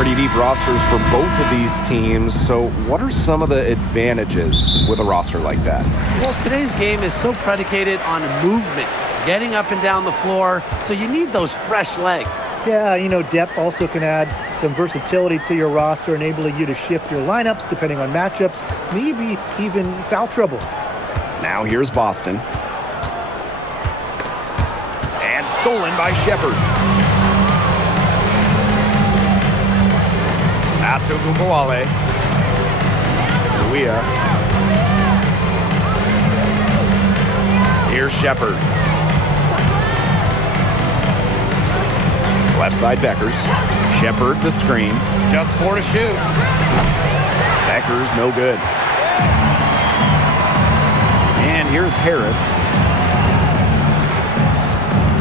Pretty deep rosters for both of these teams. So what are some of the advantages with a roster like that? Well, today's game is so predicated on movement, getting up and down the floor, so you need those fresh legs. Yeah, depth also can add some versatility to your roster, enabling you to shift your lineups depending on matchups, maybe even foul trouble. Now here's Boston. And stolen by Shepard. Pass to Gumbawale. Luia. Here's Shepard. Left side Beckers. Shepard the screen. Just 4 to shoot. Beckers no good. And here's Harris.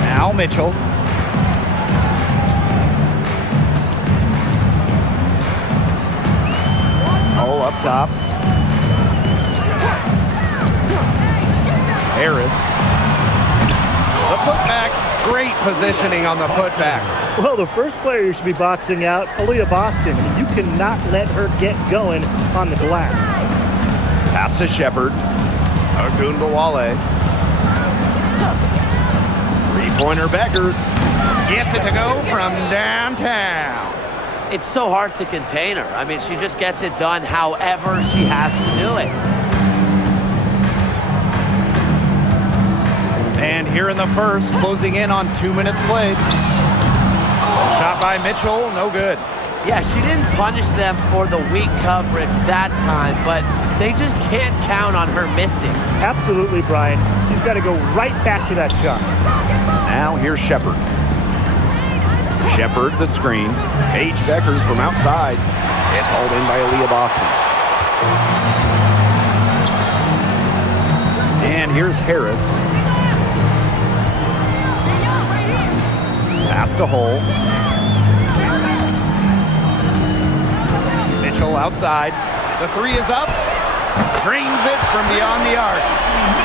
Now Mitchell. All up top. Harris. The putback. Great positioning on the putback. Well, the first player you should be boxing out, Aaliyah Boston. You cannot let her get going on the glass. Pass to Shepard. Agunbawale. Three-pointer Beckers. Gets it to go from downtown. It's so hard to contain her. I mean, she just gets it done however she has to do it. And here in the first, closing in on 2 minutes played. Shot by Mitchell, no good. Yeah, she didn't punish them for the weak coverage that time, but they just can't count on her missing. Absolutely, Brian. She's got to go right back to that shot. Now here's Shepard. Shepard the screen. Paige Beckers from outside. It's hauled in by Aaliyah Boston. And here's Harris. Pass to Hole. Mitchell outside. The three is up. Drains it from beyond the arc.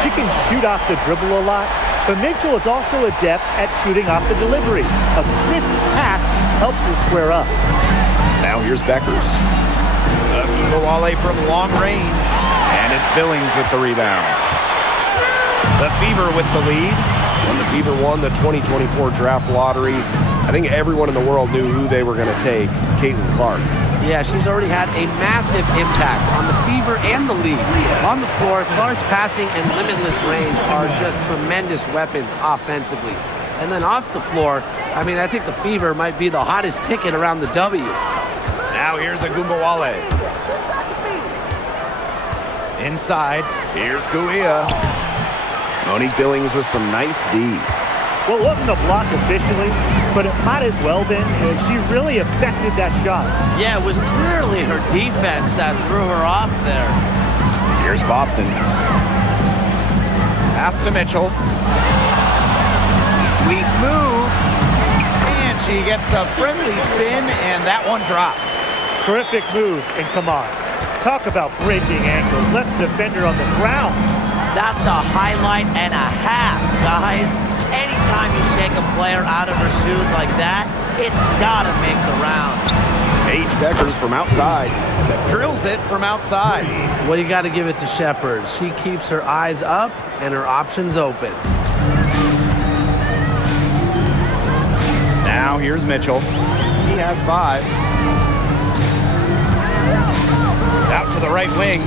She can shoot off the dribble a lot, but Mitchell is also adept at shooting off the delivery. A crisp pass helps her square up. Now here's Beckers. Gumbawale from long range. And it's Billings with the rebound. The Fever with the lead. When the Fever won the 2024 draft lottery, I think everyone in the world knew who they were going to take, Caitlin Clark. Yeah, she's already had a massive impact on the Fever and the league. On the floor, Clark's passing and limitless range are just tremendous weapons offensively. And then off the floor, I mean, I think the Fever might be the hottest ticket around the W. Now here's Agunbawale. Inside, here's Guia. Monique Billings with some nice D. Well, it wasn't a block officially, but it might as well been. She really affected that shot. Yeah, it was clearly her defense that threw her off there. Here's Boston. Pass to Mitchell. Sweet move. And she gets the friendly spin, and that one drops. Terrific move, and come on. Talk about breaking ankles. Left the defender on the ground. That's a highlight and a half, guys. Anytime you shake a player out of her shoes like that, it's gotta make the rounds. Paige Beckers from outside. Drills it from outside. Well, you gotta give it to Shepard. She keeps her eyes up and her options open. Now here's Mitchell. He has 5. Out to the right wing.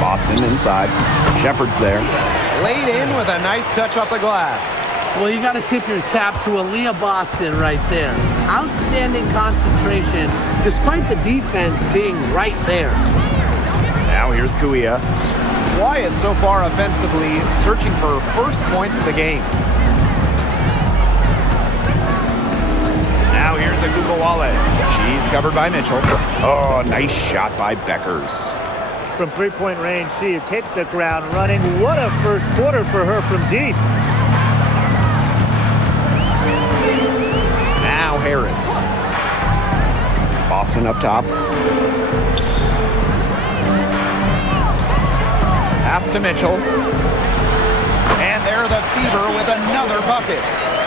Boston inside. Shepard's there. Laid in with a nice touch off the glass. Well, you got to tip your cap to Aaliyah Boston right there. Outstanding concentration, despite the defense being right there. Now here's Guia. Quiet so far offensively, searching for her first points of the game. Now here's Agunbawale. She's covered by Mitchell. Oh, nice shot by Beckers. From three-point range, she has hit the ground running. What a first quarter for her from deep. Now Harris. Boston up top. Pass to Mitchell. And there the Fever with another bucket.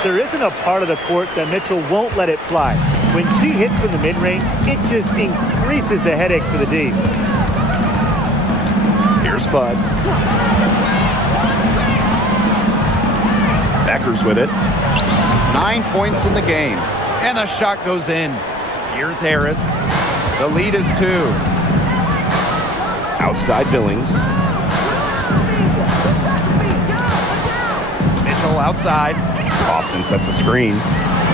there isn't a part of the court that Mitchell won't let it fly. When she hits from the mid-range, it just increases the headache for the D. Here's Bud. Beckers with it. 9 points in the game. And the shot goes in. Here's Harris. The lead is 2. Outside Billings. Mitchell outside. Boston sets a screen.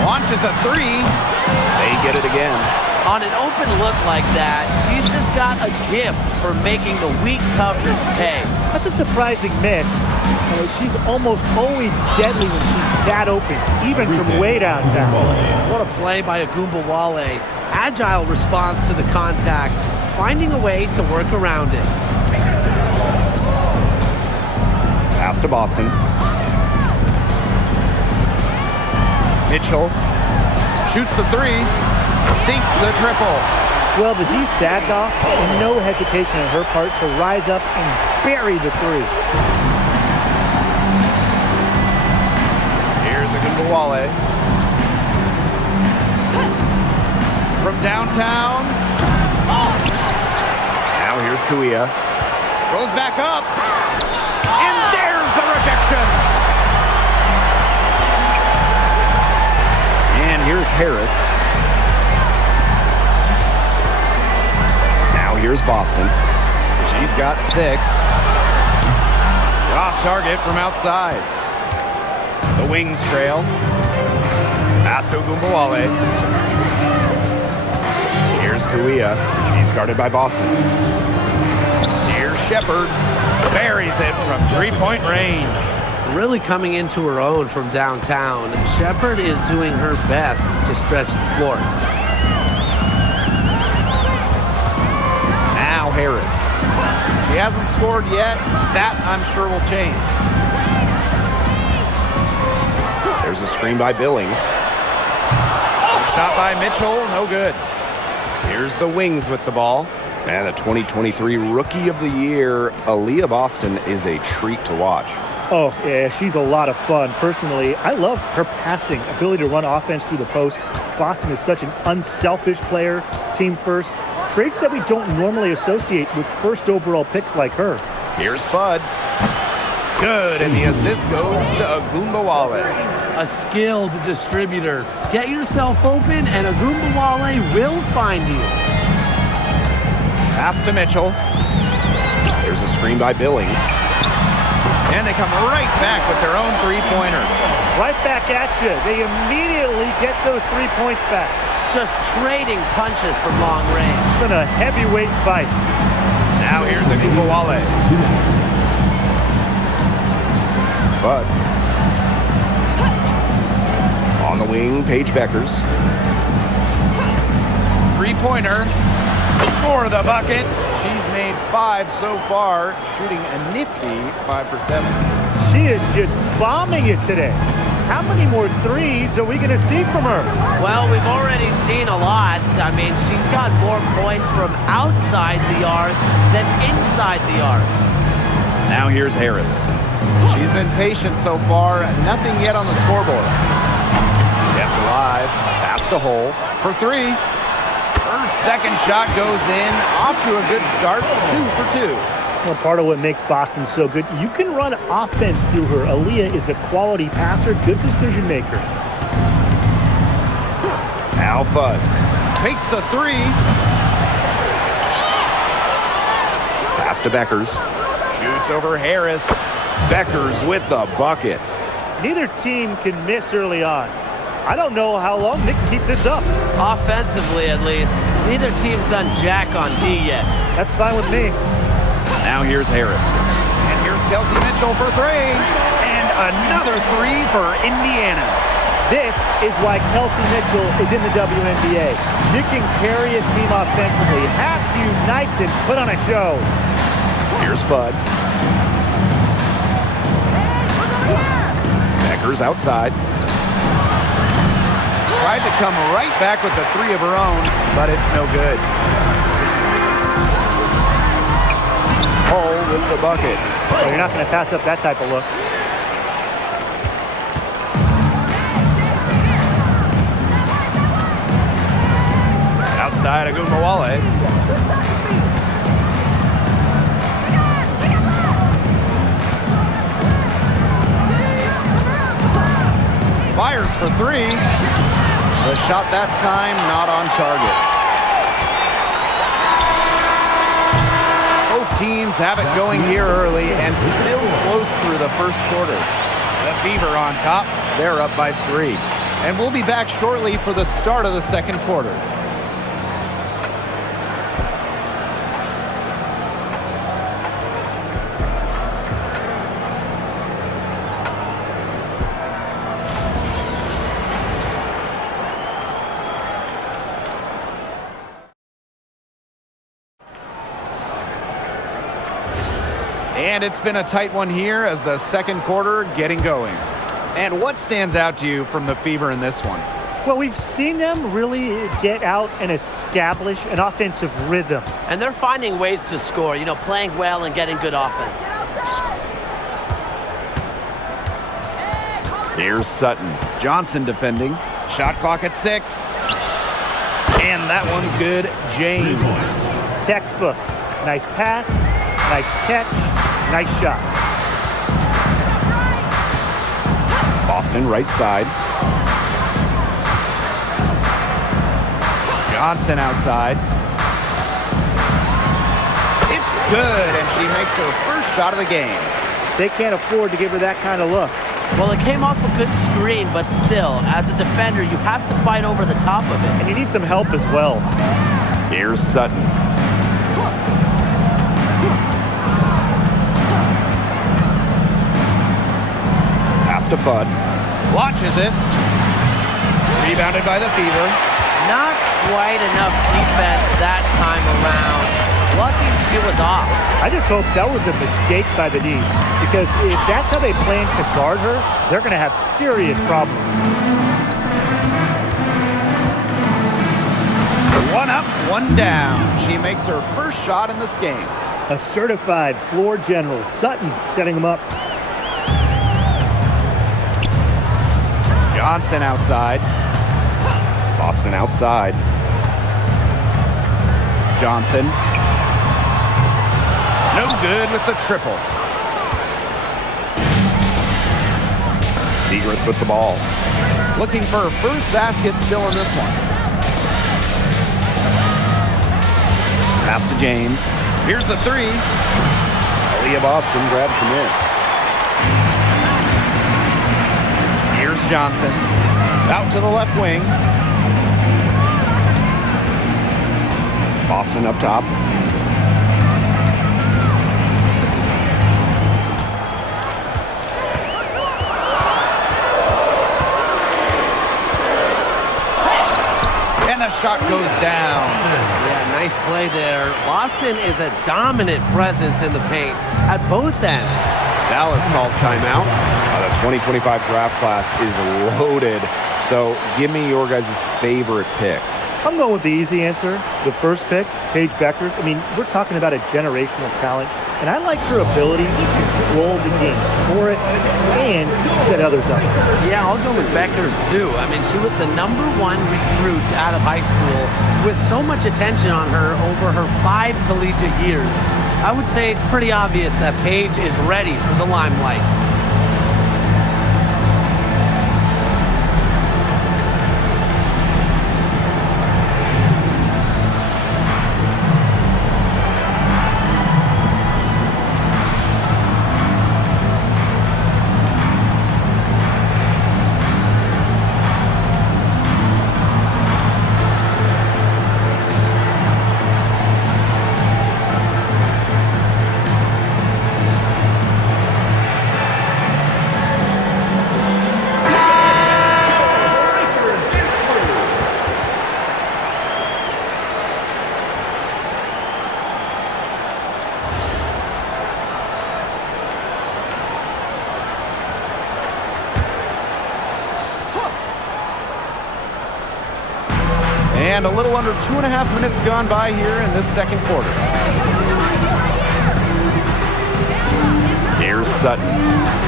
Launches a 3. They get it again. On an open look like that, she's just got a gift for making the weak coverage pay. That's a surprising miss. She's almost always deadly when she's that open, even from way downtown. What a play by Agumbawale. Agile response to the contact, finding a way to work around it. Pass to Boston. Mitchell shoots the 3, sinks the triple. Well, the D sagged off, and no hesitation on her part to rise up and bury the 3. Here's Agumbawale. From downtown. Now here's Kuia. Goes back up. And there's the rejection. And here's Harris. Now here's Boston. She's got 6. Off target from outside. The Wings trail. Pass to Agumbawale. Here's Kuia. She's guarded by Boston. Here's Shepard. Buries it from 3-point range. Really coming into her own from downtown. Shepard is doing her best to stretch the floor. Now Harris. She hasn't scored yet. That, I'm sure, will change. There's a screen by Billings. Shot by Mitchell, no good. Here's the Wings with the ball. And the 2023 Rookie of the Year, Aaliyah Boston, is a treat to watch. Oh, yeah, she's a lot of fun. Personally, I love her passing, ability to run offense through the post. Boston is such an unselfish player, team first. Traits that we don't normally associate with first overall picks like her. Here's Bud. Good, and the assist goes to Agumbawale. A skilled distributor. Get yourself open, and Agumbawale will find you. Pass to Mitchell. There's a screen by Billings. And they come right back with their own 3-pointer. Right back at you. They immediately get those 3 points back. Just trading punches from long range. It's been a heavyweight fight. Now here's Agumbawale. Bud. On the wing, Paige Beckers. 3-pointer. For the bucket. She's made 5 so far, shooting a nifty 5 for 7. She is just bombing it today. How many more threes are we going to see from her? Well, we've already seen a lot. I mean, she's got more points from outside the arc than inside the arc. Now here's Harris. She's been patient so far. Nothing yet on the scoreboard. Kept alive. Past the hole for 3. Her second shot goes in. Off to a good start. 2 for 2. Well, part of what makes Boston so good, you can run offense through her. Aaliyah is a quality passer, good decision maker. Now Fudd takes the 3. Pass to Beckers. Shoots over Harris. Beckers with the bucket. Neither team can miss early on. I don't know how long they can keep this up. Offensively, at least. Neither team's done jack on D yet. That's fine with me. Now here's Harris. And here's Kelsey Mitchell for 3. And another 3 for Indiana. This is why Kelsey Mitchell is in the WNBA. She can carry a team offensively, have few nights, and put on a show. Here's Fudd. Beckers outside. Tried to come right back with the 3 of her own, but it's no good. Hull with the bucket. Well, you're not going to pass up that type of look. by Agumbawale. Fires for three. The shot that time not on target. Both teams have it going here early and still close through the first quarter. The Fever on top. They're up by 3. And we'll be back shortly for the start of the second quarter. And it's been a tight one here as the second quarter getting going. And what stands out to you from the Fever in this one? Well, we've seen them really get out and establish an offensive rhythm. And they're finding ways to score, playing well and getting good offense. Here's Sutton. Johnson defending. Shot clock at 6. And that one's good. James. Textbook. Nice pass, nice catch, nice shot. Boston right side. Johnson outside. It's good, and she makes her first shot of the game. They can't afford to give her that kind of look. Well, it came off a good screen, but still, as a defender, you have to fight over the top of it. And you need some help as well. Here's Sutton. Pass to Fudd. Launches it. Rebounded by the Fever. Not quite enough defense that time around. Lucky she was off. I just hope that was a mistake by the D, because if that's how they plan to guard her, they're going to have serious problems. One up, one down. She makes her first shot in this game. A certified floor general. Sutton setting them up. Johnson outside. Boston outside. Johnson. No good with the triple. Segrist with the ball. Looking for her first basket still in this one. Pass to James. Here's the three. Aaliyah Boston grabs the miss. Here's Johnson. Out to the left wing. Boston up top. And the shot goes down. Yeah, nice play there. Boston is a dominant presence in the paint at both ends. Dallas calls timeout. The 2025 draft class is loaded. So give me your guys' favorite pick. I'm going with the easy answer. The first pick, Paige Bueckers. I mean, we're talking about a generational talent, and I like her ability to control the game, score it, and set others up. Yeah, I'll go with Bueckers too. I mean, she was the #1 recruit out of high school with so much attention on her over her 5 collegiate years. I would say it's pretty obvious that Paige is ready for the limelight. And a little under 2.5 minutes gone by here in this second quarter. Here's Sutton.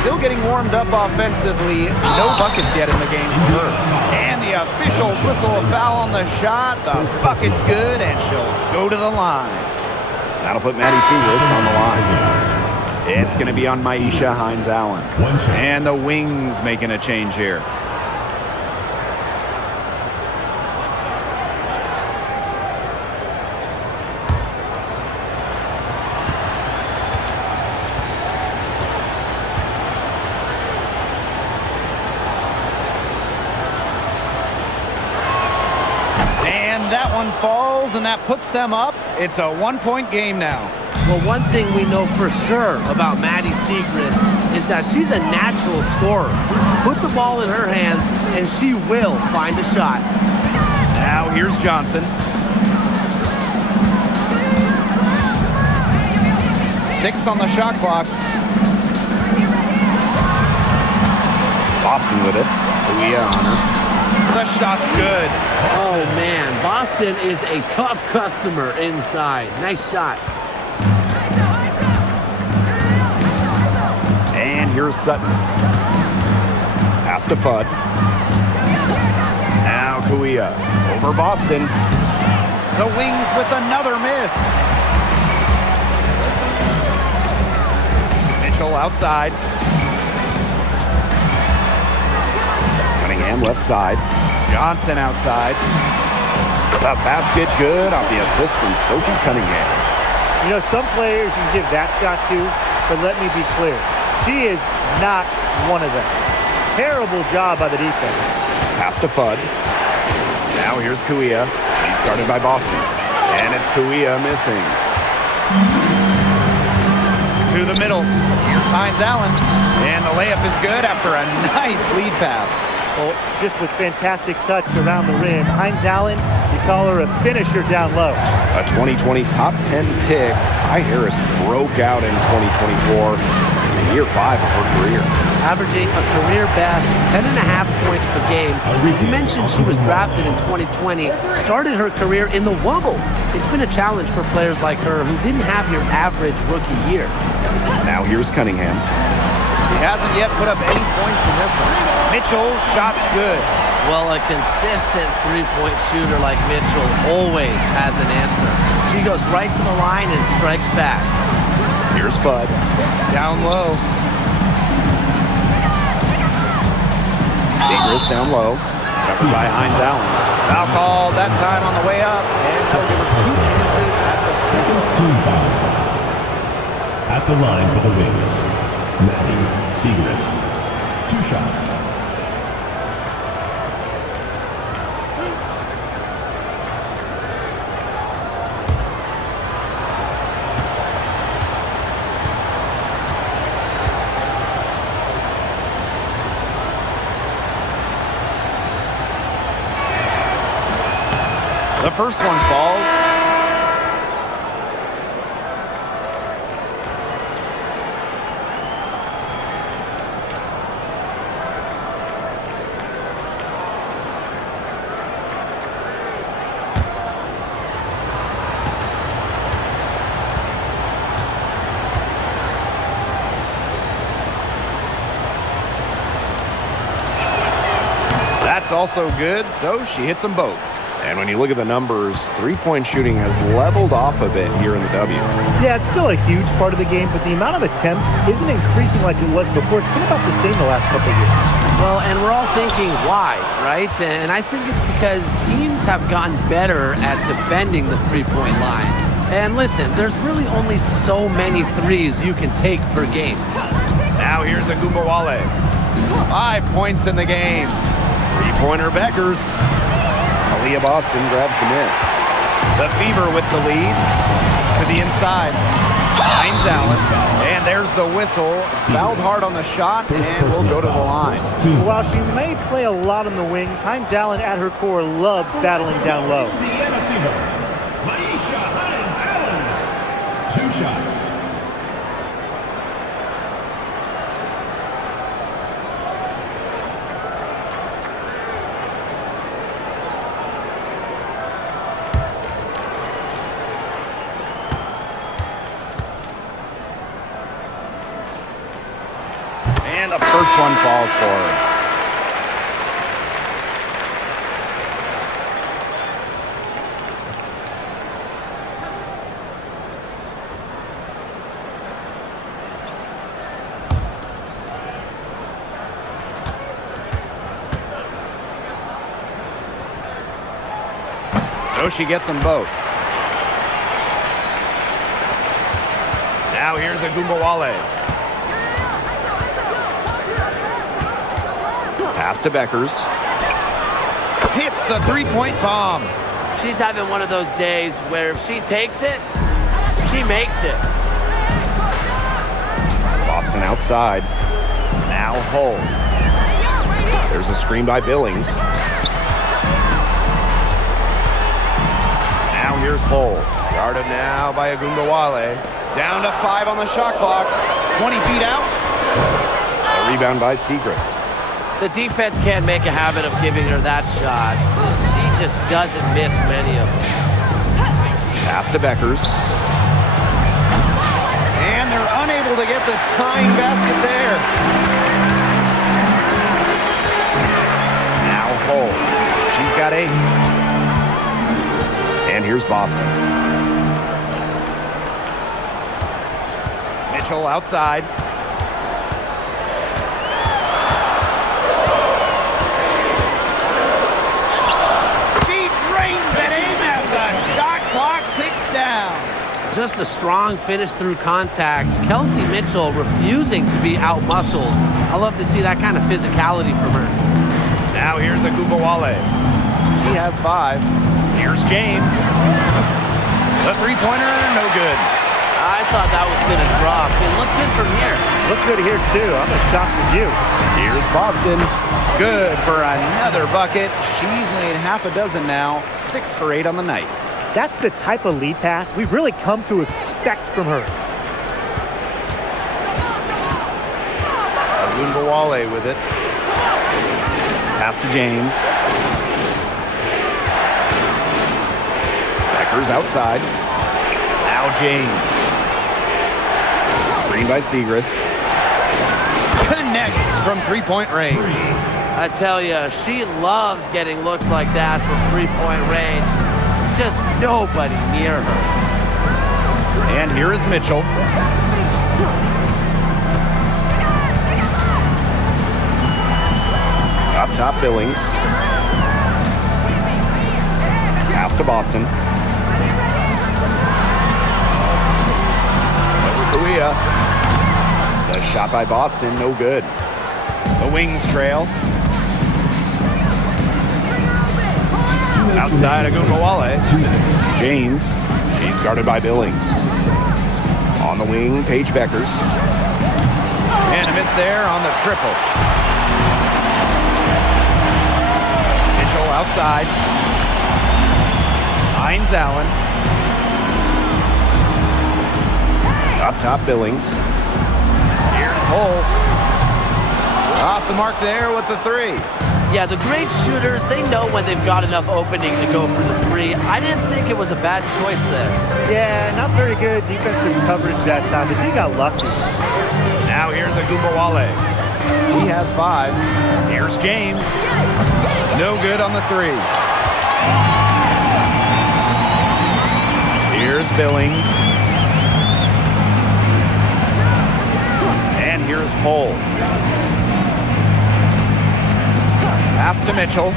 Still getting warmed up offensively. No buckets yet in the game for her. And the officials whistle a foul on the shot. The bucket's good, and she'll go to the line. That'll put Maddie Segrist on the line. It's going to be on Maisha Hines-Allen. And the Wings making a change here. That one falls, and that puts them up. It's a one-point game now. Well, one thing we know for sure about Maddie Segrist is that she's a natural scorer. Put the ball in her hands, and she will find a shot. Now here's Johnson. 6 on the shot clock. Boston with it. Leah on her. The shot's good. Oh, man. Boston is a tough customer inside. Nice shot. And here's Sutton. Pass to Fudd. Now Kuia over Boston. The Wings with another miss. Mitchell outside. Cunningham left side. Johnson outside. The basket good off the assist from Sophie Cunningham. You know, some players you can give that shot to, but let me be clear. She is not one of them. Terrible job by the defense. Pass to Fudd. Now here's Kuia. He's guarded by Boston. And it's Kuia missing. To the middle. Here's Hines-Allen. And the layup is good after a nice lead pass. Well, just with fantastic touch around the rim. Hines-Allen, you call her a finisher down low. A 2020 top 10 pick, Ty Harris broke out in 2024 in year 5 of her career. Averaging a career best 10.5 points per game. You mentioned she was drafted in 2020, started her career in the Wubble. It's been a challenge for players like her who didn't have your average rookie year. Now here's Cunningham. He hasn't yet put up any points in this one. Mitchell's shot's good. Well, a consistent three-point shooter like Mitchell always has an answer. She goes right to the line and strikes back. Here's Fudd. Down low. Segrist down low. Covered by Hines-Allen. Foul call that time on the way up. And they'll give her 2 chances at the second team foul. At the line for the Wings, Maddie Segrist. 2 shots. The first one falls. That's also good, so she hits them both. And when you look at the numbers, three-point shooting has leveled off a bit here in the W. Yeah, it's still a huge part of the game, but the amount of attempts isn't increasing like it was before. It's been about the same the last couple of years. Well, and we're all thinking why, right? And I think it's because teams have gotten better at defending the three-point line. And listen, there's really only so many threes you can take per game. Now here's Agumbawale. 5 points in the game. Three-pointer Beckers. Aaliyah Boston grabs the miss. The Fever with the lead. To the inside. Hines-Allen. And there's the whistle. Fouled hard on the shot and will go to the line. While she may play a lot on the wings, Hines-Allen at her core loves battling down low. Indiana Fever, Maisha Hines-Allen. 2 shots. And the first one falls for her. So she gets them both. Now here's Agumbawale. Pass to Beckers. Hits the three-point bomb. She's having one of those days where if she takes it, she makes it. Boston outside. Now Hull. There's a screen by Billings. Now here's Hull. Guarded now by Agumbawale. Down to 5 on the shot clock. 20 feet out. A rebound by Segrist. The defense can't make a habit of giving her that shot. She just doesn't miss many of them. Pass to Beckers. And they're unable to get the tying basket there. Now Hull. She's got 8. And here's Boston. Mitchell outside. Just a strong finish through contact. Kelsey Mitchell refusing to be out-muscled. I love to see that kind of physicality from her. Now here's Agumbawale. He has 5. Here's James. The three-pointer, no good. I thought that was going to drop. It looked good from here. Look good here, too. I'm as shocked as you. Here's Boston. Good for another bucket. She's made half a dozen now. 6 for 8 on the night. That's the type of lead pass we've really come to expect from her. Agumbawale with it. Pass to James. Beckers outside. Now James. Screen by Segrist. Connects from three-point range. I tell you, she loves getting looks like that from three-point range. Just nobody near her. And here is Mitchell. Up top, Billings. Pass to Boston. Over Kuia. The shot by Boston, no good. The Wings trail. Outside Agumbawale. 2 minutes. James. She's guarded by Billings. On the wing, Paige Beckers. And a miss there on the triple. Mitchell outside. Hines Allen. Up top, Billings. Here's Hull. Off the mark there with the 3. Yeah, the great shooters, they know when they've got enough opening to go for the 3. I didn't think it was a bad choice there. Yeah, not very good defensive coverage that time. The team got lucky. Now here's Agumbawale. He has 5. Here's James. No good on the 3. Here's Billings. And here's Hull. Pass to Mitchell.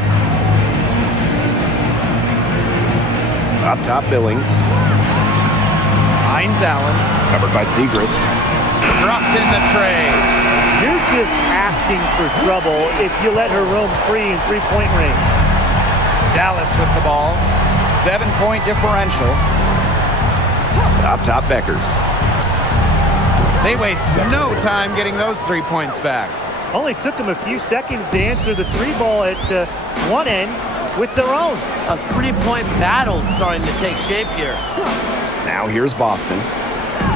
Up top, Billings. Hines Allen, covered by Segrist. Drops in the tray. You're just asking for trouble if you let her roam free in three-point range. Dallas with the ball. 7-point differential. Up top, Beckers. They waste no time getting those 3 points back. Only took them a few seconds to answer the 3-ball at one end with their own. A 3-point battle starting to take shape here. Now here's Boston.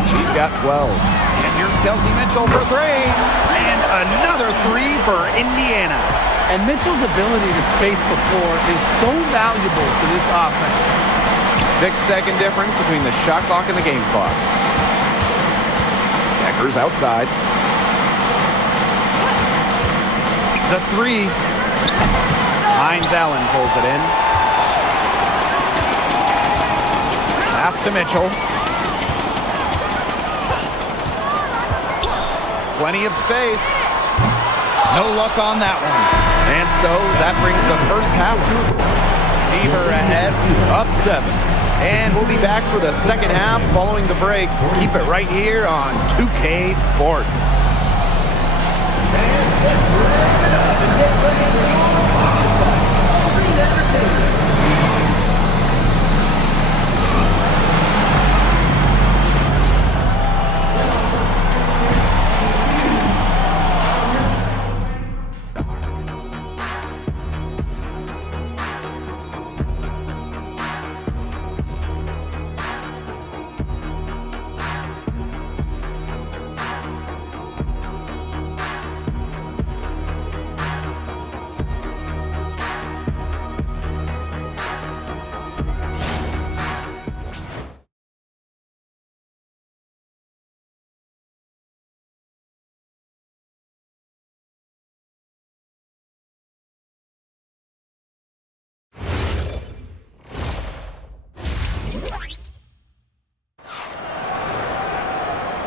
She's got 12. And here's Kelsey Mitchell for 3. And another 3 for Indiana. And Mitchell's ability to space the floor is so valuable to this offense. 6-second difference between the shot clock and the game clock. Beckers outside. a three. Hines Allen pulls it in. Pass to Mitchell. Plenty of space. No luck on that one. And so that brings the first half to Fever ahead, up 7. And we'll be back for the second half following the break. Keep it right here on 2K Sports.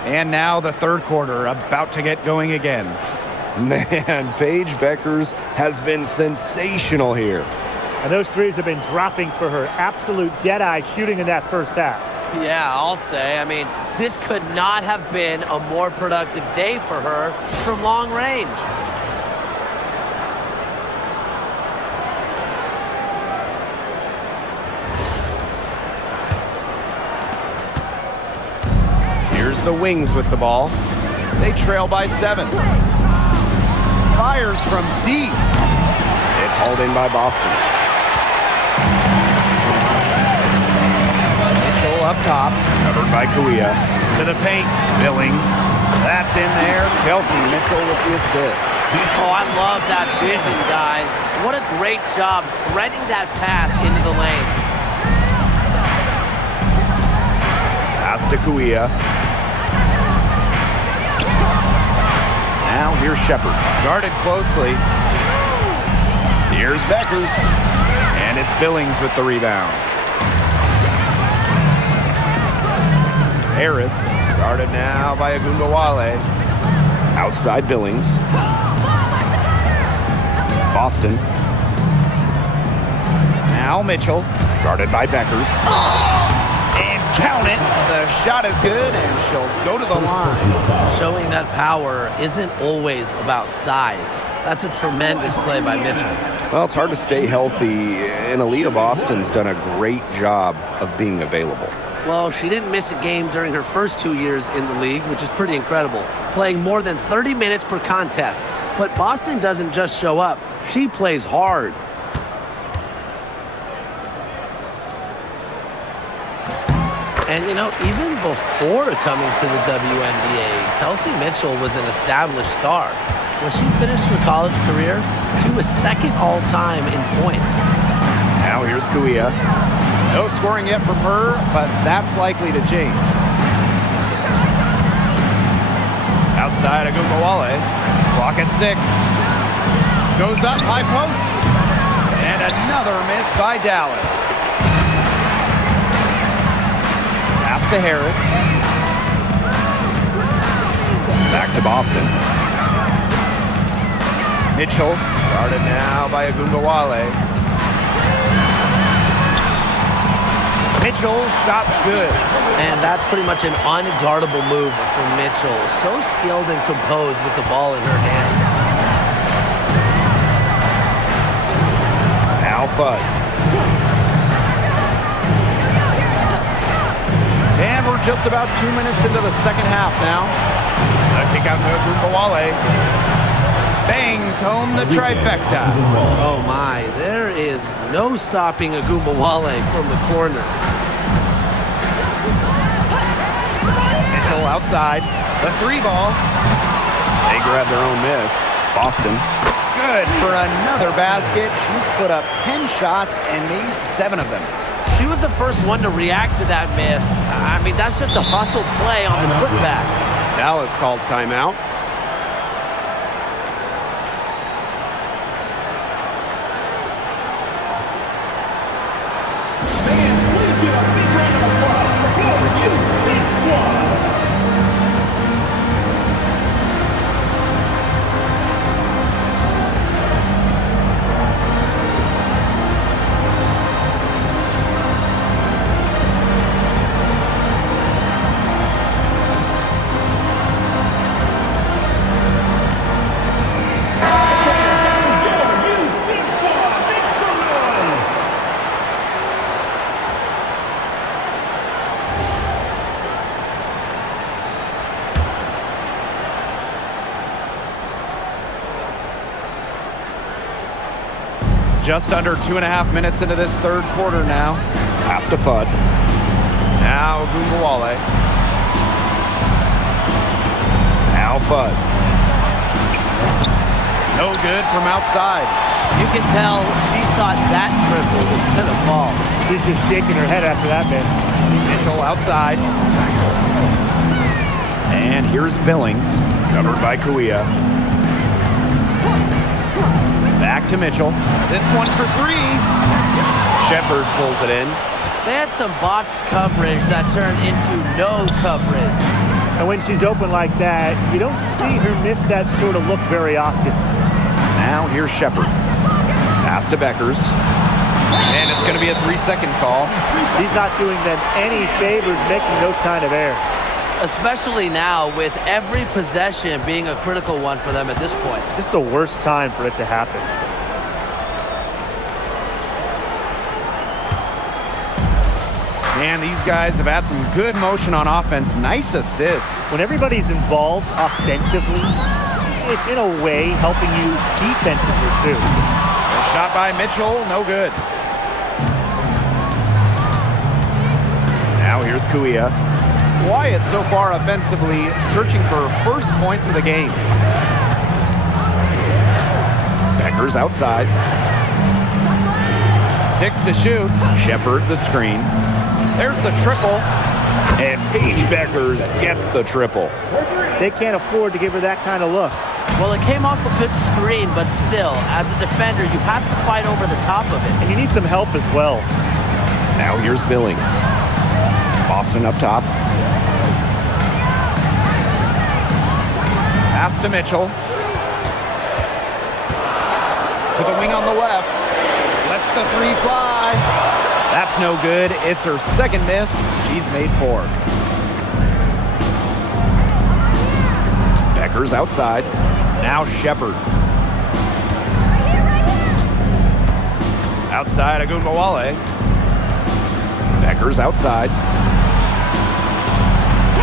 And now the third quarter about to get going again. Man, Paige Beckers has been sensational here. And those threes have been dropping for her. Absolute dead-eye shooting in that first half. Yeah, I'll say. I mean, this could not have been a more productive day for her from long range. Here's the Wings with the ball. They trail by 7. Fires from deep. It's hauled in by Boston. Mitchell up top, covered by Kawhi. To the paint, Billings. That's in there. Kelsey Mitchell with the assist. Oh, I love that vision, guys. What a great job threading that pass into the lane. Pass to Kawhi. Now here's Shepard. Guarded closely. Here's Beckers. And it's Billings with the rebound. Harris. Guarded now by Agunbawale. Outside Billings. Boston. Now Mitchell. Guarded by Beckers. And count it. The shot is good, and she'll go to the line. Showing that power isn't always about size. That's a tremendous play by Mitchell. Well, it's hard to stay healthy, and Alita Boston's done a great job of being available. Well, she didn't miss a game during her first 2 years in the league, which is pretty incredible, playing more than 30 minutes per contest. But Boston doesn't just show up. She plays hard. And, you know, even before coming to the WNBA, Kelsey Mitchell was an established star. When she finished her college career, she was second all-time in points. Now here's Kawhi. No scoring yet from her, but that's likely to change. Outside Agunbawale. Clock at 6. Goes up, high post. And another miss by Dallas. Pass to Harris. Back to Boston. Mitchell, guarded now by Agunbawale. Mitchell, shot's good. And that's pretty much an unguardable move from Mitchell. So skilled and composed with the ball in her hands. Now Fudd. And we're just about 2 minutes into the second half now. A kick out to Agunbawale. Bangs home the trifecta. Oh my, there is no stopping Agunbawale from the corner. Mitchell outside. The 3 ball. They grab their own miss. Boston. Good for another basket. She's put up 10 shots and made 7 of them. She was the first one to react to that miss. I mean, that's just a hustle play on the putback. Dallas calls timeout. Just under 2.5 minutes into this third quarter now. Pass to Fudd. Now Gungawale. Now Fudd. No good from outside. You can tell she thought that triple was going to fall. She's just shaking her head after that miss. Mitchell outside. And here's Billings, covered by Kuia. Back to Mitchell. This one for three. Shepard pulls it in. They had some botched coverage that turned into no coverage. And when she's open like that, you don't see her miss that sort of look very often. Now here's Shepard. Pass to Beckers. And it's going to be a 3-second call. She's not doing them any favors making those kind of errors. Especially now with every possession being a critical one for them at this point. Just the worst time for it to happen. Man, these guys have had some good motion on offense. Nice assists. When everybody's involved offensively, it's in a way helping you defensively too. A shot by Mitchell, no good. Now here's Kuia. Wyatt so far offensively searching for first points of the game. Beckers outside. 6 to shoot. Shepard the screen. There's the triple. And Paige Beckers gets the triple. They can't afford to give her that kind of look. Well, it came off a good screen, but still, as a defender, you have to fight over the top of it. And you need some help as well. Now here's Billings. Boston up top. Pass to Mitchell. To the wing on the left. Lets the three fly. That's no good. It's her second miss. She's made 4. Beckers outside. Now Shepard. Outside Agunmawale. Beckers outside.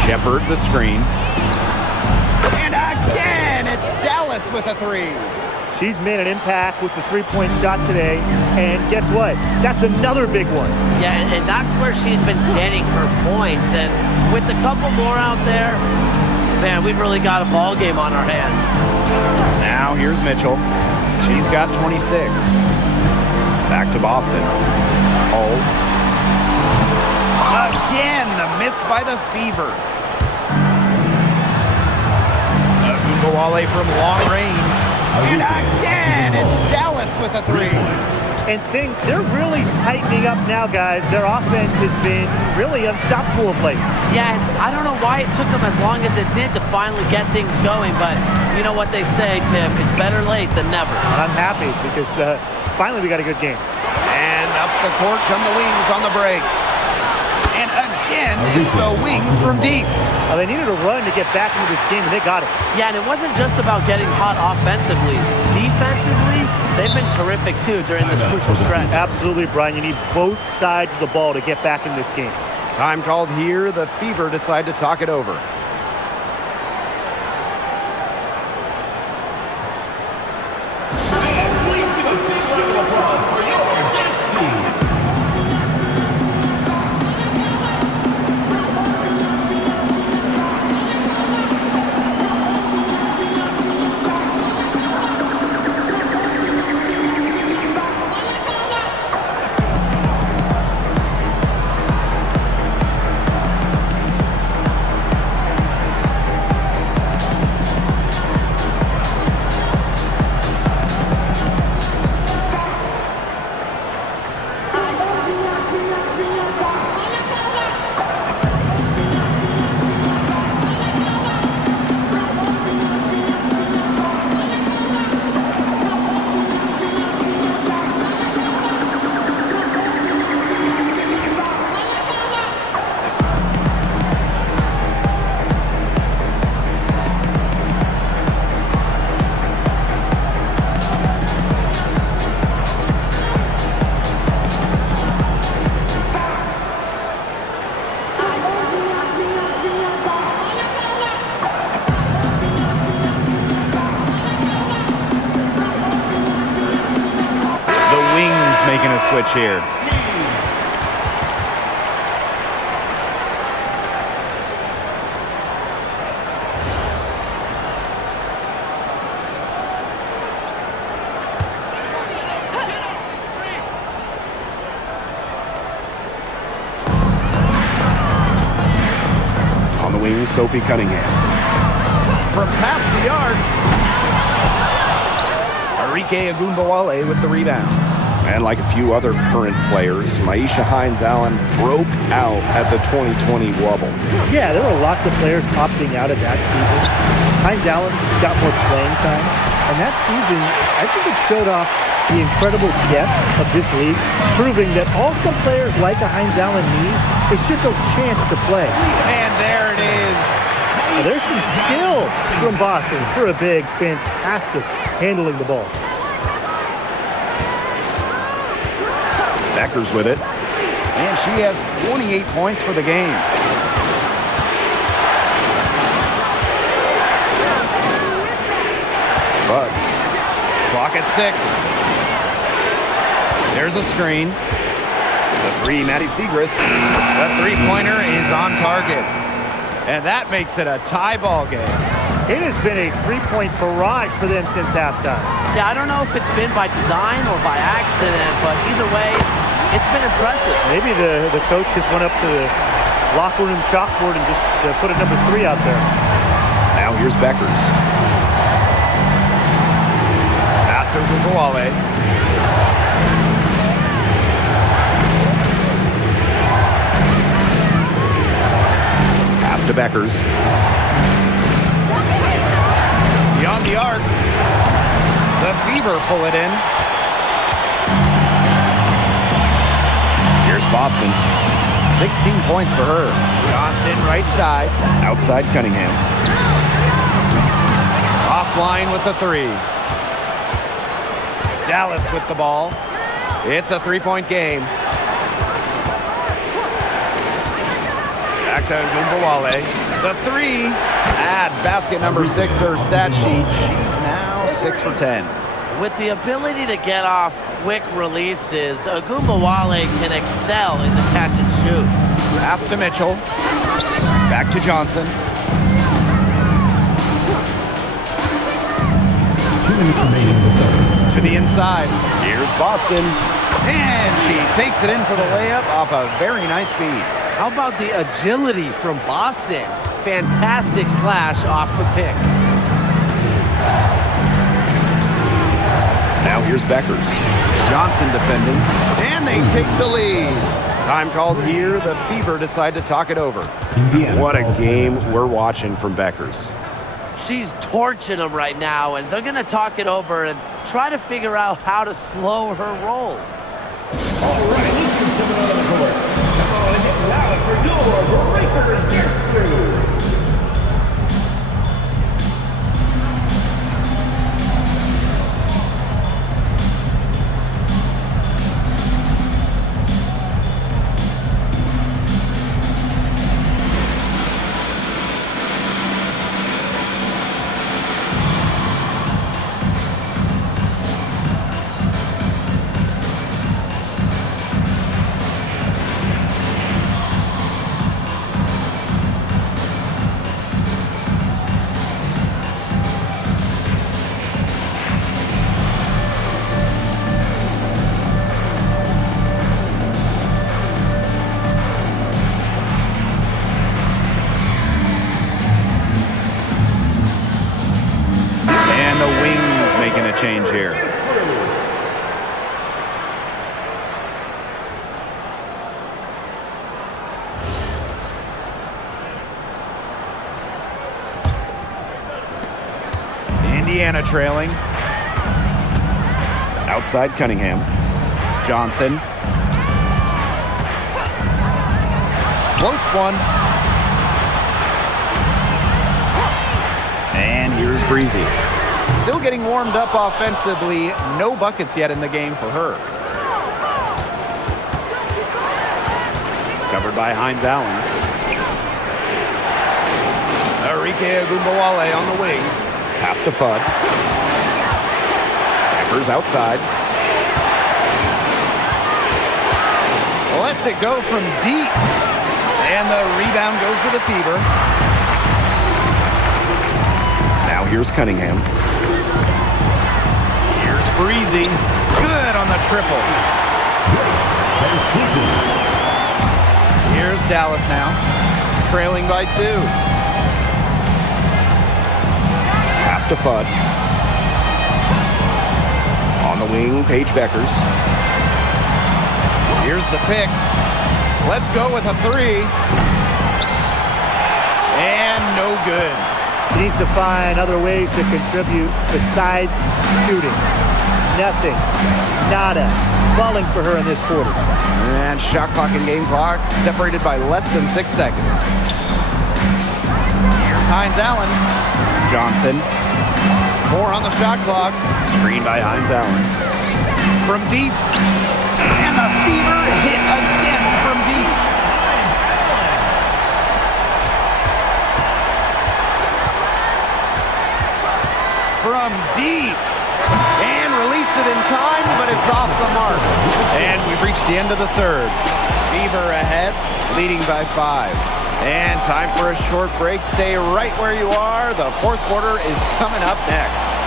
Shepard the screen. And again, it's Dallas with a 3. She's made an impact with the three-point shot today. And guess what? That's another big one. Yeah, and that's where she's been getting her points. And with a couple more out there, man, we've really got a ball game on our hands. Now here's Mitchell. She's got 26. Back to Boston. Hold. Again, the miss by the Fever. Agunbowale from long range. And again, it's Dallas with a 3. And they're really tightening up now, guys. Their offense has been really unstoppable of late. Yeah, and I don't know why it took them as long as it did to finally get things going, but you know what they say, Tim, it's better late than never. And I'm happy because finally we got a good game. And up the court come the Wings on the break. And again, it's the Wings from deep. They needed a run to get back into this game, and they got it. Yeah, and it wasn't just about getting hot offensively. Defensively, they've been terrific, too, during this crucial stretch. Absolutely, Brian. You need both sides of the ball to get back in this game. Time called here. The Fever decide to talk it over. here. On the wing, Sophie Cunningham. From past the arc, Arike Agumbawale with the rebound. And like a few other current players, Maisha Hines-Allen broke out at the 2020 Wubble. Yeah, there were lots of players opting out of that season. Hines-Allen got more playing time. And that season, I think it showed off the incredible depth of this league, proving that all some players like a Hines-Allen need is just a chance to play. And there it is. Now, there's some skill from Boston for a big, fantastic handling the ball. Beckers with it. And she has 28 points for the game. But Clock at 6. There's a screen. The three, Maddie Siegrist. The three-pointer is on target. And that makes it a tie ball game. It has been a three-point barrage for them since halftime. Yeah, I don't know if it's been by design or by accident, but either way, it's been impressive. Maybe the coach just went up to the locker room chalkboard and just put a number 3 out there. now here's Beckers. Pass to Agumbawale. Pass to Beckers. Beyond the arc. The Fever pull it in. Here's Boston. 16 points for her. Johnson right side. Outside Cunningham. Offline with the three. Dallas with the ball. It's a three-point game. Back to Agumbawale. The three. Add basket number 6 to her stat sheet. She's now 6 for 10. With the ability to get off quick releases, Agumbawale can excel in the catch and shoot. Pass to Mitchell. Back to Johnson. 2 minutes remaining in the third. To the inside. Here's Boston. And she takes it in for the layup off a very nice feed. How about the agility from Boston? Fantastic slash off the pick. Now here's Beckers. Johnson defending. And they take the lead. Time called here. The Fever decide to talk it over. Indiana What a calls game timeout. we're watching from Beckers. She's torching them right now, and they're going to talk it over and try to figure out how to slow her roll. All right, let's get someone on the court. Come on and get loud for your Breakers next crew. And the Wings making a change here. Indiana trailing. Outside Cunningham. Johnson. Floats one. And here's Breezy. Still getting warmed up offensively. No buckets yet in the game for her. Covered by Hines-Allen. Arike Agumbawale on the wing. Pass to Fudd. Beckers outside. lets it go from deep. And the rebound goes to the Fever. Now here's Cunningham. Here's Breezy. Good on the triple. Here's Dallas now. Trailing by 2. Pass to Fudd. On the wing, Paige Beckers. Here's the pick. Let's go with a 3. And no good. She needs to find other ways to contribute besides shooting. Nothing. Nada. Falling for her in this quarter. And shot clock and game clock separated by less than 6 seconds. Here's Hines Allen. Johnson. More on the shot clock. Screen by Hines Allen. From deep. And the Fever hit again from deep. From deep. And released it in time, but it's off the mark. And we've reached the end of the third. Fever ahead, leading by 5. And time for a short break. Stay right where you are. The fourth quarter is coming up next.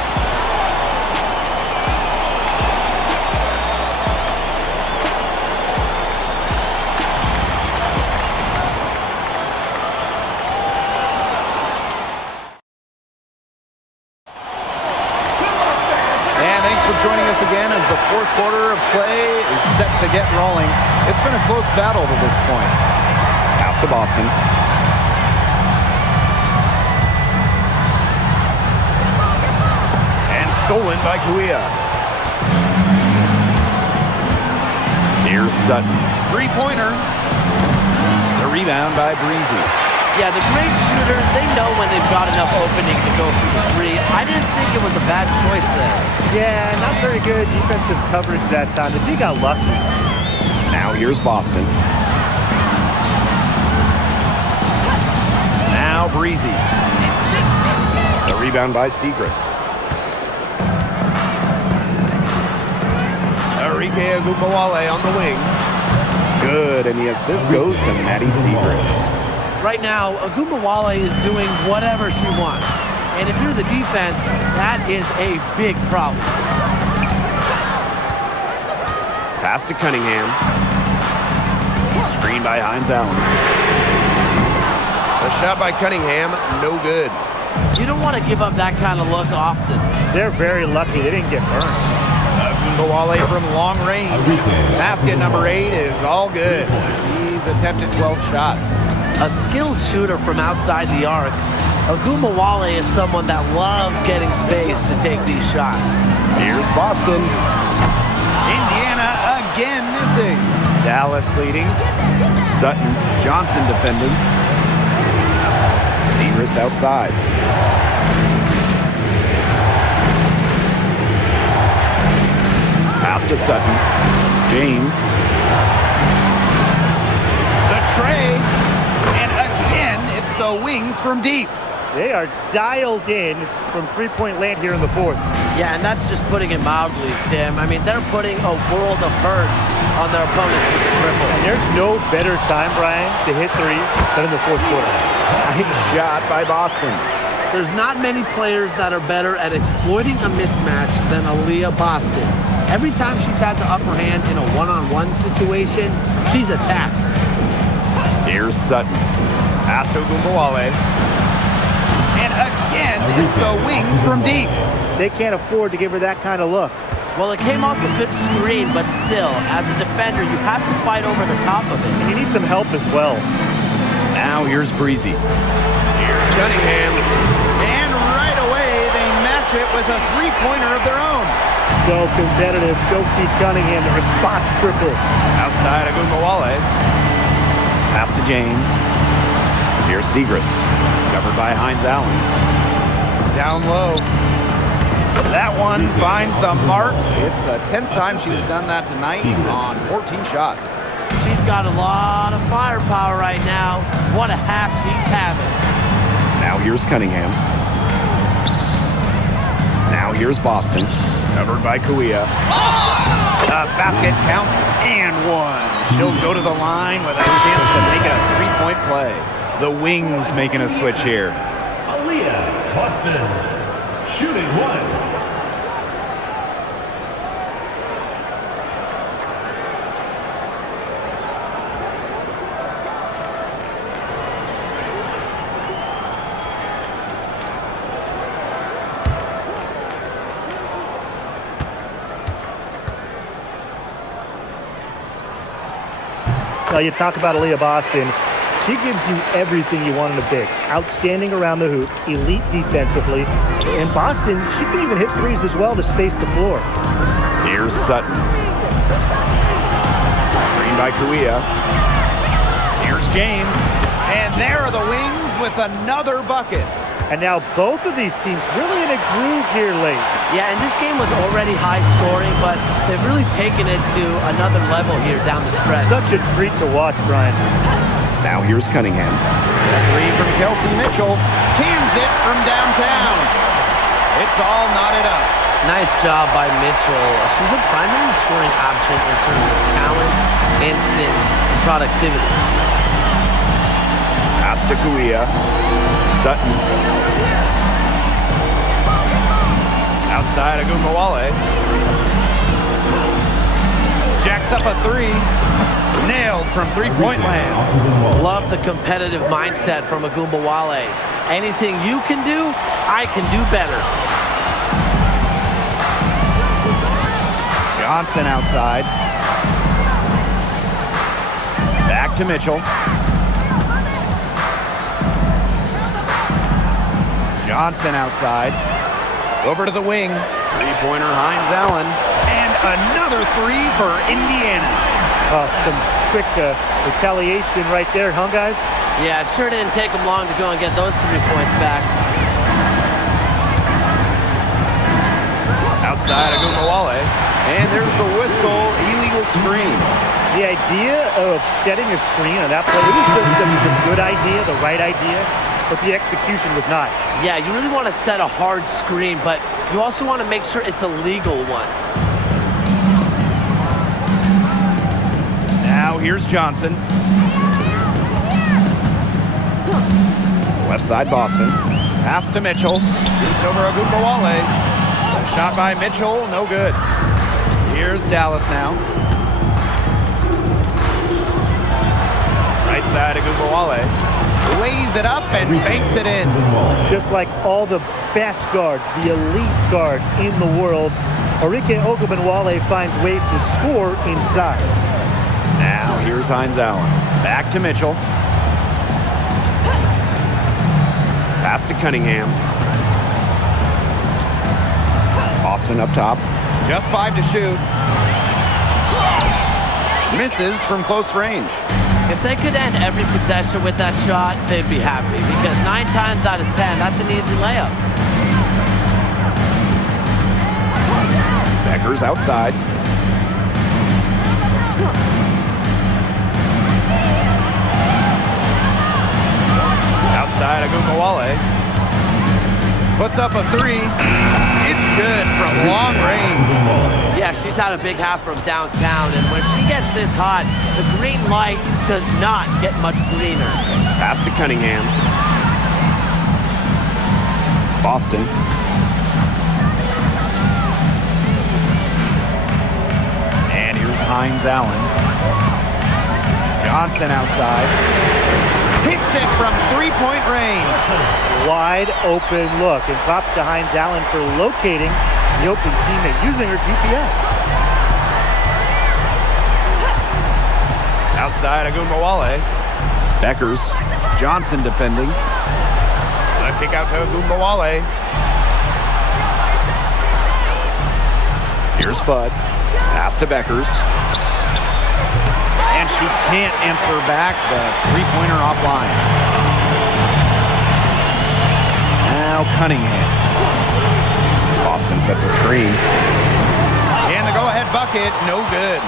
Joining us again as the fourth quarter of play is set to get rolling. It's been a close battle to this point. Pass to Boston. And stolen by Kuia. Here's Sutton. Three-pointer. The rebound by Breezy. Yeah, the great shooters, they know when they've got enough opening to go through the 3. I didn't think it was a bad choice there. Yeah, not very good defensive coverage that time. The team got lucky. Now here's Boston. Now Breezy. The rebound by Segrist. Enrique Agumbawale on the wing. Good, and the assist goes to Maddie Segrist. Right now, Agumbawale is doing whatever she wants. And if you're the defense, that is a big problem. Pass to Cunningham. Screen by Hines Allen. The shot by Cunningham, no good. You don't want to give up that kind of look often. They're very lucky. They didn't get burned. Agumbawale from long range. Basket number 8 is all good. He's attempted 12 shots. A skilled shooter from outside the arc, Agumbawale is someone that loves getting space to take these shots. Here's Boston. Indiana again missing. Dallas leading. Sutton. Johnson defending. Segrist outside. Pass to Sutton. James. The tray. And again, it's the wings from deep. They are dialed in from three-point land here in the fourth. Yeah, and that's just putting it mildly, Tim. I mean, they're putting a world of hurt on their opponents with the triple. And there's no better time, Brian, to hit threes than in the fourth quarter. Nice shot by Boston. There's not many players that are better at exploiting a mismatch than Aaliyah Boston. Every time she's had the upper hand in a one-on-one situation, she's attacked. Here's Sutton. Pass to Agumbawale. And again, it's the wings from deep. They can't afford to give her that kind of look. Well, it came off a good screen, but still, as a defender, you have to fight over the top of it. And you need some help as well. Now here's Breezy. Here's Cunningham. And right away, they match it with a three-pointer of their own. So competitive. Sophie Cunningham, the response triple. Outside Agumbawale. Pass to James. Here's Segrist. Covered by Hines Allen. Down low. That one finds the mark. It's the 10th time she's done that tonight on 14 shots. She's got a lot of firepower right now. What a half she's having. Now here's Cunningham. Now here's Boston. Covered by Kuia. The basket counts and one. She'll go to the line with a chance to make it a three-point play. The Wings making a switch here. Aaliyah Boston, shooting one. Now you talk about Aaliyah Boston. She gives you everything you want in a big. Outstanding around the hoop, elite defensively. And Boston, she can even hit threes as well to space the floor. Here's Sutton. Screen by Kuia. Here's James. And there are the Wings with another bucket. And now both of these teams really in a groove here late. Yeah, and this game was already high scoring, but they've really taken it to another level here down the stretch. Such a treat to watch, Brian. Now here's Cunningham. A three from Kelsey Mitchell. Cans it from downtown. It's all knotted up. Nice job by Mitchell. She's a primary scoring option in terms of talent, instincts, and productivity. Pass to Kuia. Sutton. Outside Agumbawale. Jacks up a three. Nailed from three-point land. Love the competitive mindset from Agumbawale. Anything you can do, I can do better. Johnson outside. Back to Mitchell. Johnson outside. Over to the wing. Three-pointer Hines Allen. And another three for Indiana. Some quick retaliation right there, huh, guys? Yeah, it sure didn't take them long to go and get those 3 points back. Outside Agumbawale. And there's the whistle. Illegal screen. The idea of setting a screen on that play, it was the good idea, the right idea, but the execution was not. Yeah, you really want to set a hard screen, but you also want to make sure it's a legal one. Now here's Johnson. Left side Boston. Pass to Mitchell. Shoots over Agumbawale. Shot by Mitchell, no good. Here's Dallas now. Right side Agumbawale. Lays it up and banks it in. Just like all the best guards, the elite guards in the world, Arike Ogunbowale finds ways to score inside. Now here's Hines Allen. Back to Mitchell. Pass to Cunningham. Boston up top. Just 5 to shoot. Misses from close range. If they could end every possession with that shot, they'd be happy, because 9 times out of 10, that's an easy layup. Becker's outside. Outside Agumbawale. Puts up a three. It's good from long range. Yeah, she's had a big half from downtown, and when she gets this hot, the green light does not get much greener. Pass to Cunningham. Boston. And here's Hines Allen. Johnson outside. Hits it from three-point range. Wide open look, and props to Hines Allen for locating the open teammate using her GPS. Outside Agumbawale. Beckers. Johnson defending. A kick out to Agumbawale. Here's Bud. Pass to Beckers. And she can't answer back the three-pointer offline. Now Cunningham. Boston sets a screen. And the go-ahead bucket, no good.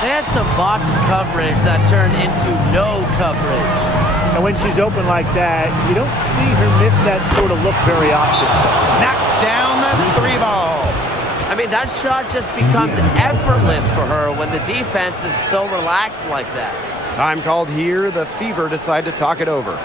They had some botched coverage that turned into no coverage. And when she's open like that, you don't see her miss that sort of look very often. Knocks down the three ball. I mean, that shot just becomes effortless for her when the defense is so relaxed like that. Time called here. The Fever decide to talk it over.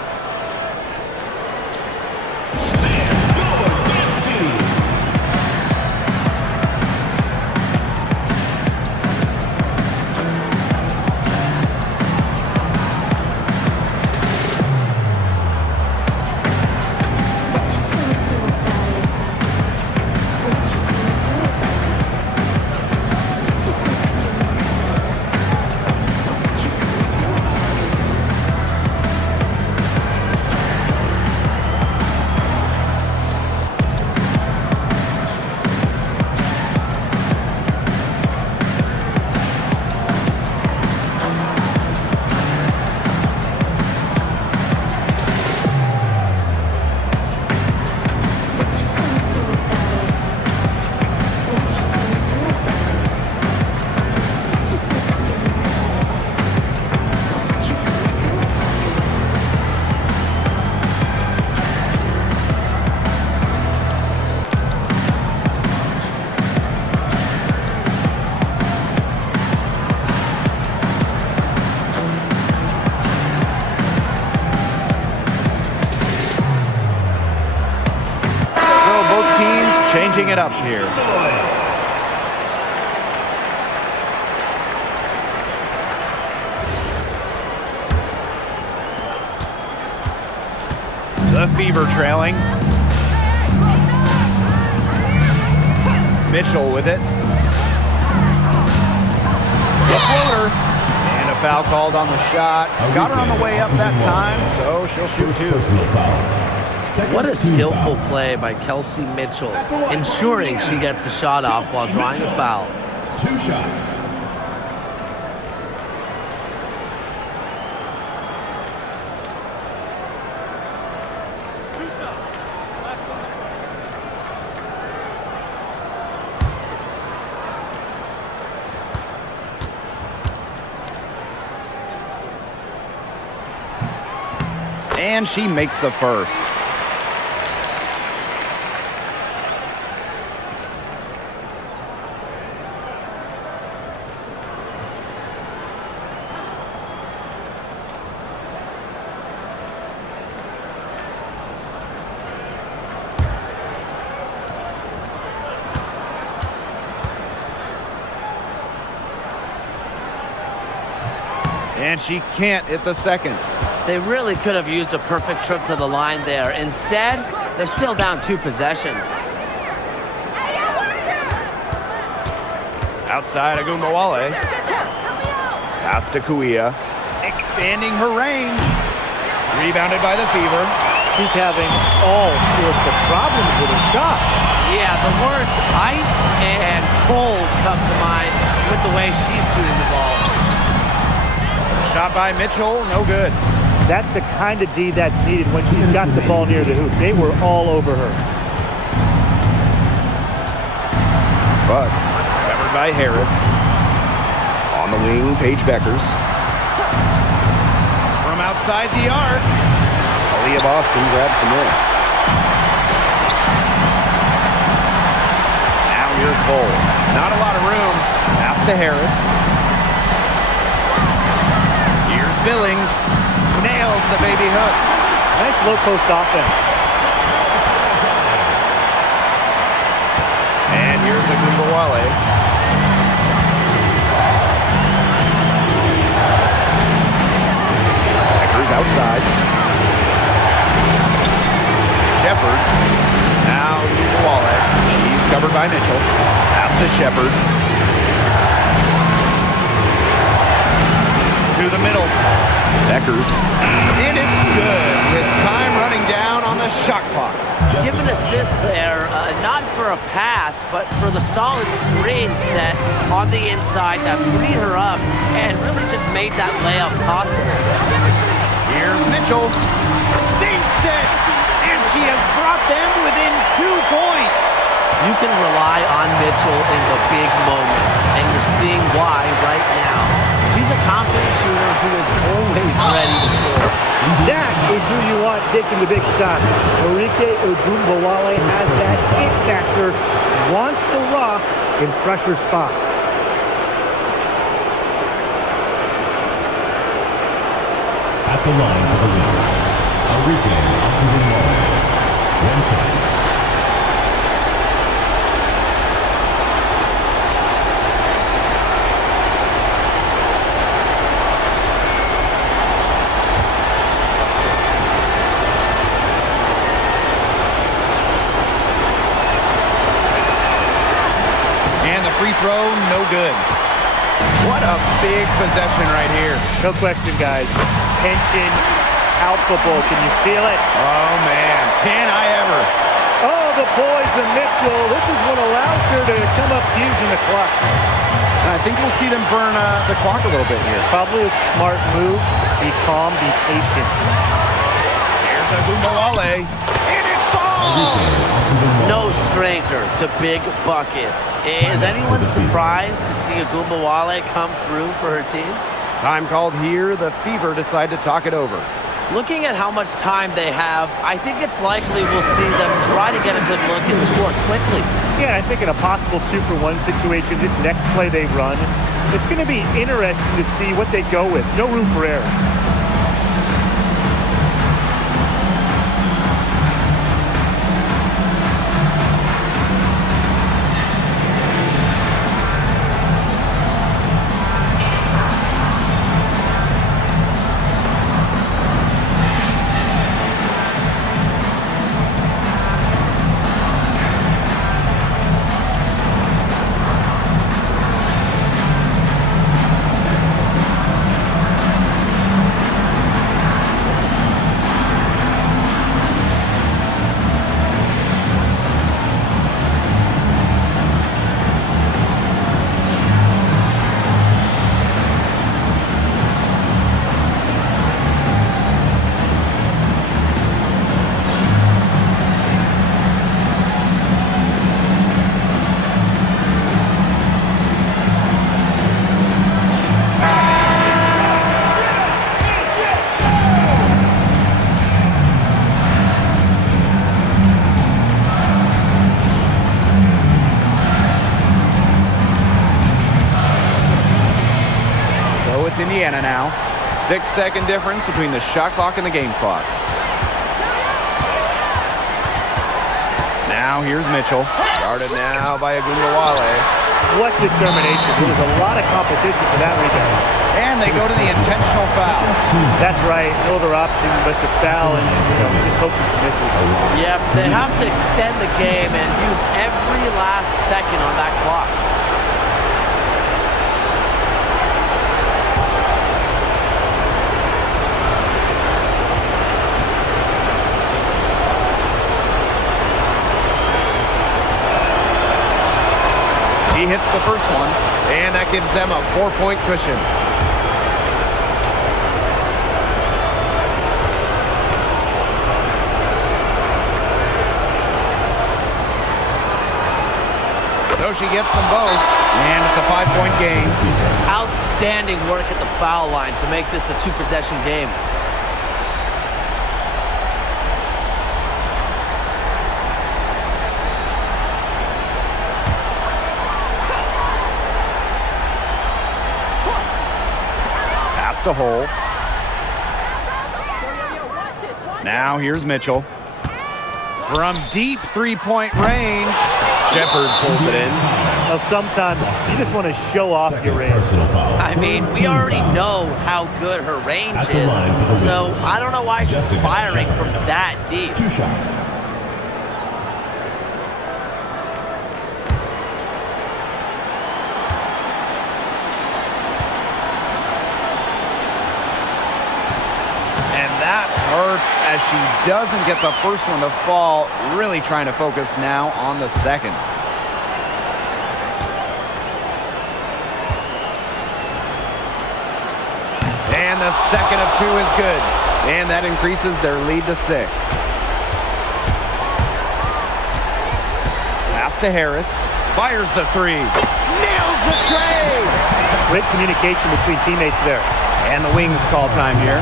Changing it up here. The Fever trailing. Mitchell with it. The floater. And a foul called on the shot. Got her on the way up that time, so she'll shoot two. What a skillful play by Kelsey Mitchell, ensuring she gets the shot off while drawing a foul. 2 shots. And she makes the first. And she can't hit the second. They really could have used a perfect trip to the line there. Instead, they're still down 2 possessions. Outside Agumbawale. Pass to Kuia. Expanding her range. Rebounded by the Fever. She's having all sorts of problems with her shot. Yeah, the words ice and cold come to mind with the way she's shooting the ball. Shot by Mitchell, no good. That's the kind of D that's needed when she's got the ball near the hoop. They were all over her. But covered by Harris. On the wing, Paige Beckers. From outside the arc. Aaliyah Boston grabs the miss. Now here's Bull. Not a lot of room. Pass to Harris. Here's Billings. Nails the baby hook. Nice low post offense. And here's Agumbawale. Beckers outside. Shepard. Now Agumbawale. She's covered by Mitchell. Pass to Shepard. To the middle. Beckers. And it's good with time running down on the shot clock. Give an assist there, not for a pass, but for the solid screen set on the inside that freed her up and really just made that layup possible. Here's Mitchell. Sinks it! And she has brought them within 2 points. You can rely on Mitchell in the big moments, and you're seeing why right now. She's a confident shooter who is always ready to score. That is who you want taking the big shots. Enrique Ogunbowale has that hit factor, wants the rock in pressure spots. At the line for the Wings, Enrique Ogunbowale. One shot. Free throw, no good. What a big possession right here. No question, guys. Tension, palpable. Can you feel it? Oh, man. Can I ever? Oh, the poison Mitchell. This is what allows her to come up huge in the clock. And I think we'll see them burn the clock a little bit here. Probably a smart move. Be calm, be patient. Here's Ogunbowale. And it falls! No stranger to big buckets. Is anyone surprised to see Ogunbowale come through for her team? Time called here. The Fever decide to talk it over. Looking at how much time they have, I think it's likely we'll see them try to get a good look and score quickly. Yeah, I think in a possible 2-for-1 situation, this next play they run, it's going to be interesting to see what they go with. No room for error. It's Indiana now. 6-second difference between the shot clock and the game clock. Now here's Mitchell. Started now by Ogunbowale. What determination. There was a lot of competition for that rebound. And they go to the intentional foul. That's right. No other option but to foul and just hope he misses. Yep, they have to extend the game and use every last second on that clock. He hits the first one, and that gives them a 4-point cushion. So she gets them both, and it's a 5-point game. Outstanding work at the foul line to make this a 2-possession game. The hole. Now here's Mitchell. From deep 3-point range, Shepard pulls it in. Now sometimes you just want to show off your range. I mean, we already know how good her range is, so I don't know why she's firing from that deep. 2 shots. Hurts as she doesn't get the first one to fall. Really trying to focus now on the second. And the second of 2 is good. And that increases their lead to 6. Pass to Harris. Fires the 3. Nails the tray. Great communication between teammates there. And the Wings call time here.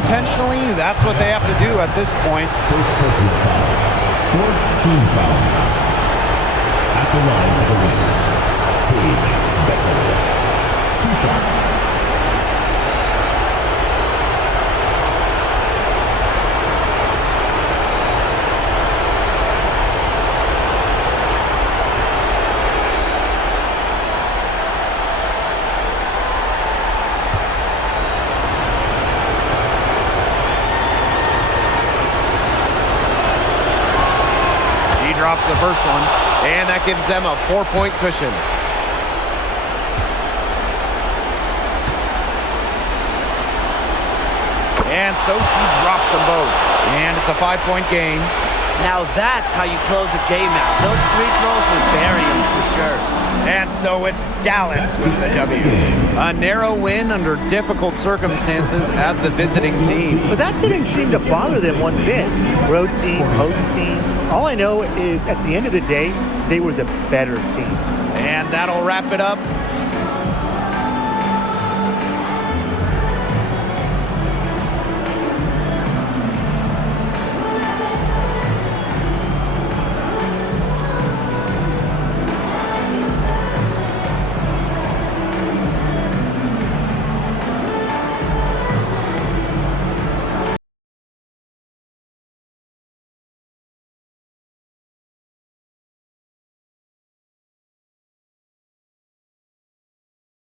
intentionally, that's what they have to do at this point. First personal foul. Fourth team foul. At the line for the wings. Paige Beckles. 2 shots. Drops the first one, and that gives them a 4-point cushion. And so she drops them both, and it's a 5-point game. Now that's how you close a game out. Those free throws will bury them for sure. And so it's Dallas with the W. A narrow win under difficult circumstances as the visiting team. But that didn't seem to bother them one bit. Road team, home team. All I know is at the end of the day, they were the better team. And that'll wrap it up